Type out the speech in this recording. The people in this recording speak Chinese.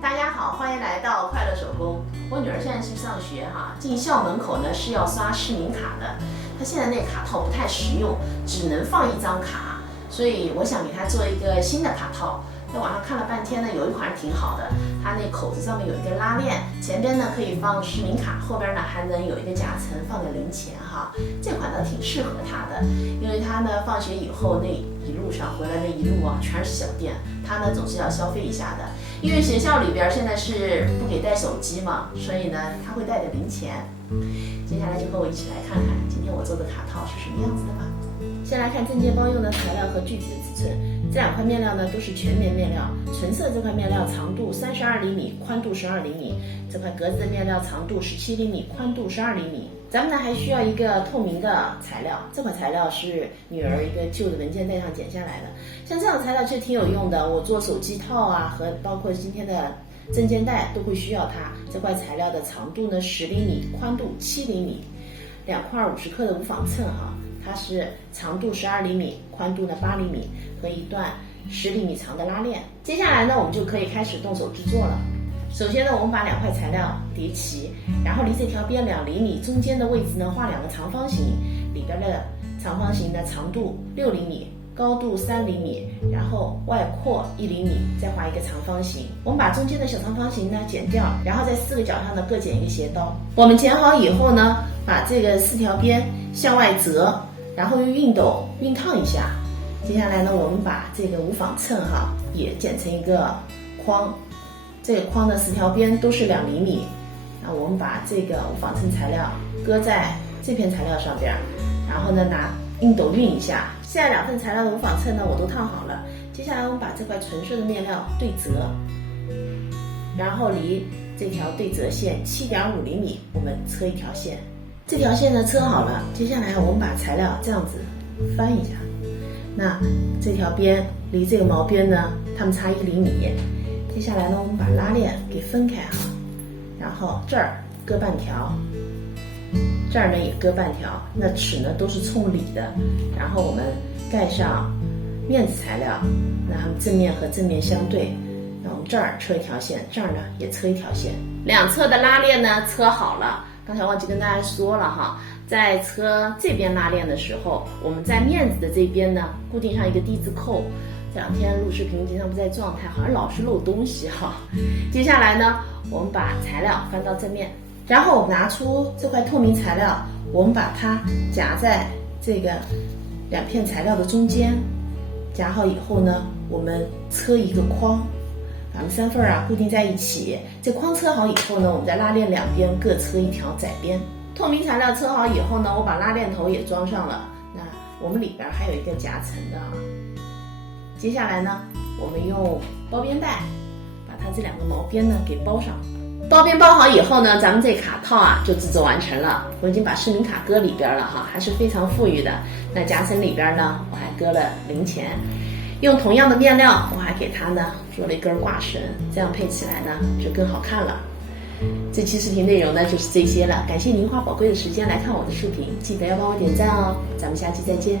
大家好，欢迎来到快乐手工。我女儿现在去上学哈，进校门口呢是要刷市民卡的。她现在那卡套不太实用，只能放一张卡，所以我想给她做一个新的卡套。在网上看了半天呢，有一款挺好的，它那口子上面有一个拉链，前边呢可以放市民卡，后边呢还能有一个夹层放个零钱哈。这款呢挺适合她的，因为她呢放学以后那一路上回来那一路啊全是小店，她呢总是要消费一下的。因为学校里边现在是不给带手机嘛，所以呢她会带着零钱。接下来就和我一起来看看今天我做的卡套是什么样子的吧。先来看证件包用的材料和具体的尺寸。这两块面料呢都是全棉面料，纯色这块面料长度32厘米，宽度12厘米；这块格子的面料长度17厘米，宽度12厘米。咱们呢还需要一个透明的材料，这款材料是女儿一个旧的文件袋上剪下来的。像这样的材料其实挺有用的，我做手机套啊和包括今天的证件袋都会需要它。这块材料的长度呢10厘米，宽度7厘米。两块50克的无纺衬哈，它是长度12厘米，宽度呢8厘米，和一段10厘米长的拉链。接下来呢，我们就可以开始动手制作了。首先呢，我们把两块材料叠齐，然后离这条边2厘米中间的位置呢画两个长方形，里边的长方形的长度6厘米，高度3厘米，然后外扩1厘米，再画一个长方形。我们把中间的小长方形呢剪掉，然后在4个角上呢各剪一个斜刀。我们剪好以后呢，把这个4条边向外折，然后用熨斗熨烫一下。接下来呢，我们把这个无纺衬哈也剪成一个框，这个框的4条边都是2厘米。那我们把这个无纺衬材料搁在这片材料上边，然后呢拿熨斗熨一下。现在2份材料的无纺衬呢我都烫好了。接下来我们把这块纯色的面料对折，然后离这条对折线7.5厘米，我们车一条线。这条线呢车好了，接下来我们把材料这样子翻一下。那这条边离这个毛边呢，它们差1厘米。接下来呢，我们把拉链给分开哈，然后这儿割半条，这儿呢也割半条，那尺呢都是冲里的。然后我们盖上面子材料，那它们正面和正面相对。那我们这儿车一条线，这儿呢也车一条线。两侧的拉链呢车好了。刚才忘记跟大家说了哈，在车这边拉链的时候，我们在面子的这边呢固定上一个地质扣。这2天录视频经常不在状态，好像老是漏东西哈。接下来呢，我们把材料翻到正面，然后我们拿出这块透明材料，我们把它夹在这个2片材料的中间。夹好以后呢，我们车一个框，把它们3份啊固定在一起。这框车好以后呢，我们在拉链2边各车一条窄边。透明材料车好以后呢，我把拉链头也装上了。那我们里边还有一个夹层的啊。接下来呢，我们用包边带把它这2个毛边呢给包上。包边包好以后呢，咱们这卡套啊就制作完成了。我已经把市民卡搁里边了哈，还是非常富裕的。那夹层里边呢，我还搁了零钱。用同样的面料，我还给它呢做了一根挂绳，这样配起来呢就更好看了。这期视频内容呢就是这些了，感谢您花宝贵的时间来看我的视频，记得要帮我点赞哦。咱们下期再见。